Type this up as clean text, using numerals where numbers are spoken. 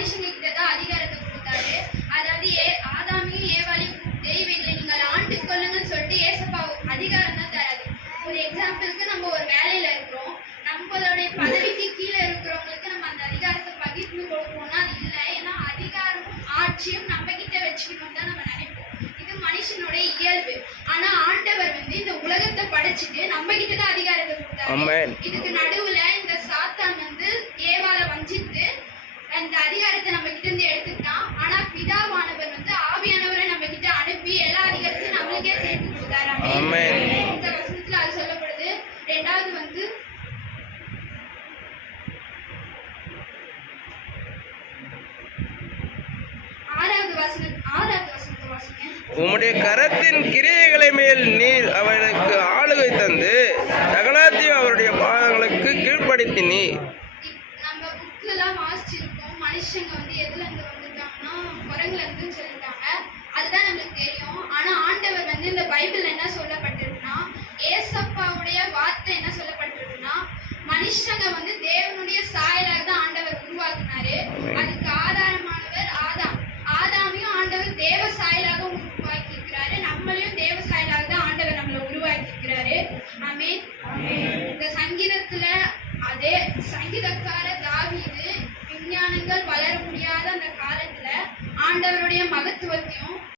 மனுஷங்க கிட்டதான் அதிகாரத்தை கொடுத்தாரு. அதாவது ஆதாமையும் ஏவாளையும் தெய்வங்களை நீங்கள் ஆண்டு கொள்ளுங்கன்னு சொல்லிட்டு ஏசப்பா அதிகாரம் தான் தராது. ஒரு எக்ஸாம்பிளுக்கு நம்ம ஒரு வேலையில இருக்கிறோம், நம்மளுடைய பதவிக்கு கீழே இருக்கிறவங்களுக்கு நம்ம அந்த அதிகாரத்தை பகிர்ந்து கொடுப்போம்னா அது இல்லை. ஏன்னா அதிகாரமும் ஆட்சியும் நம்ம கிட்ட வச்சுக்கணும் தான் நம்ம நினைப்போம். இது மனுஷனுடைய இயல்பு. ஆனா ஆண்டவர் இந்த உலகத்தை படைச்சிட்டு நம்ம கிட்டதான் அதிகாரத்தை கொடுத்தாரு. இதுக்கு நடுவுல இந்த சாத்தான் ஏவாளை வஞ்சித்து அந்த அதிகாரத்தை நம்ம கிட்ட இருந்து எடுத்துக்கிட்டான். ஆனா பிதாவானவர் ஆவியானவரை நம்ம கிட்ட அனுப்பி எல்லா அதிகாரத்தையும் நம்மளுக்கே சேர்த்து கொடுத்தாரு. இந்த வசனத்துல அது சொல்லப்படுது. ரெண்டாவது ஆறாவது வசனத்தை வாசிங்க. உம்முடைய கரத்தின் கிரியைகளை மேல் நீர் அவனுக்கு ஆளுகை தந்து